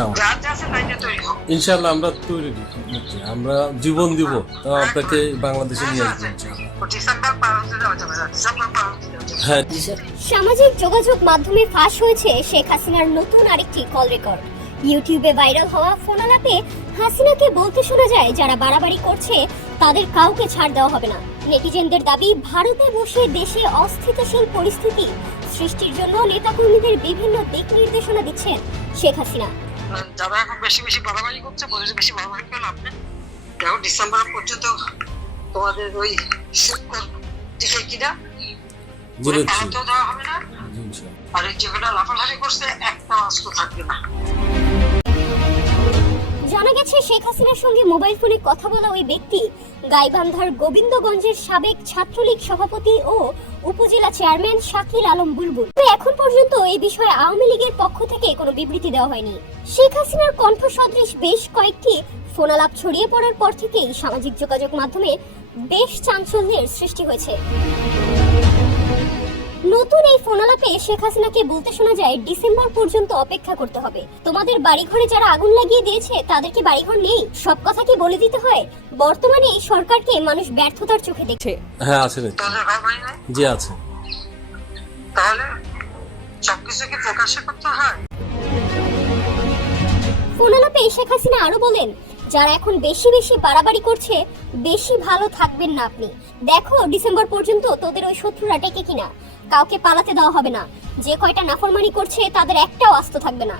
চাও ইনশাআল্লাহ আমরা তৈরি, আমরা জীবন দিব, তাও আপনাকে বাংলাদেশে নিয়ে আসবো হ্যাঁ। সামাজিক যোগাযোগ মাধ্যমে ফাঁস হয়েছে শেখ হাসিনার নতুন আরেকটি কল রেকর্ড। ইউটিউবে ভাইরাল হওয়া ফোন আলাপে হাসিনাকে বলতে শোনা যায়, যারা বাড়াবাড়ি করছে তাদের কাউকে ছাড় দেওয়া হবে না। নেটিজেনদের দাবি, ভারতে বসে দেশে অস্থিতিশীল পরিস্থিতি সৃষ্টির জন্য নেতাকর্মীদের বিভিন্ন দিক নির্দেশনা দিচ্ছেন শেখ হাসিনা। যারা এখন বেশি বেশি বাড়াবাড়ি করছে, বলে বেশি বাড়াবাড়ি করেন আপনি, কেউ ডিসেম্বর পর্যন্ত তোমাদের ওই টিকে কিনা দেওয়া হবে না, আর এই যেগুলো লাফালাফি করছে একটা অস্ত্র থাকবে না। জানা গেছে, শেখ হাসিনার সঙ্গে মোবাইল ফোনে কথা বলা ওই ব্যক্তি গাইবান্ধার গোবিন্দগঞ্জের সাবেক ছাত্রলীগ সভাপতি ও উপজেলা চেয়ারম্যান শাকিল আলম বুলবুল। এখন পর্যন্ত এই বিষয়ে আওয়ামী লীগের পক্ষ থেকে কোনো বিবৃতি দেওয়া হয়নি। শেখ হাসিনার কণ্ঠ সদৃশ বেশ কয়েকটি ফোনালাপ ছড়িয়ে পড়ার পর থেকেই সামাজিক যোগাযোগ মাধ্যমে বেশ চাঞ্চল্যের সৃষ্টি হয়েছে। নতুন এই ফোনালাপে শেখ হাসিনাকে বলতে শোনা যায়, ডিসেম্বর পর্যন্ত অপেক্ষা করতে হবে। তোমাদের বাড়িঘরে যারা আগুন লাগিয়ে দিয়েছে তাদের কি বাড়িঘর নেই? সব কথা কি বলে দিতে হয়? বর্তমানে এই সরকারকে মানুষ ব্যর্থতার চোখে দেখছে। হ্যাঁ আছে, জি আছে। তাহলে সবকিছু কি প্রকাশ্যে করতে হয়? ফোনালাপে শেখ হাসিনা আরো বলেন, যারা এখন বেশি বেশি বাড়াবাড়ি করছে, বেশি ভালো থাকবেন না আপনি। দেখো ডিসেম্বর পর্যন্ত তোদের ওই শত্রুরা টেকে কিনা, কাউকে পালাতে দেওয়া হবে না। যে কয়টা নাফরমানি করছে তাদের একটাও আস্ত থাকবে না।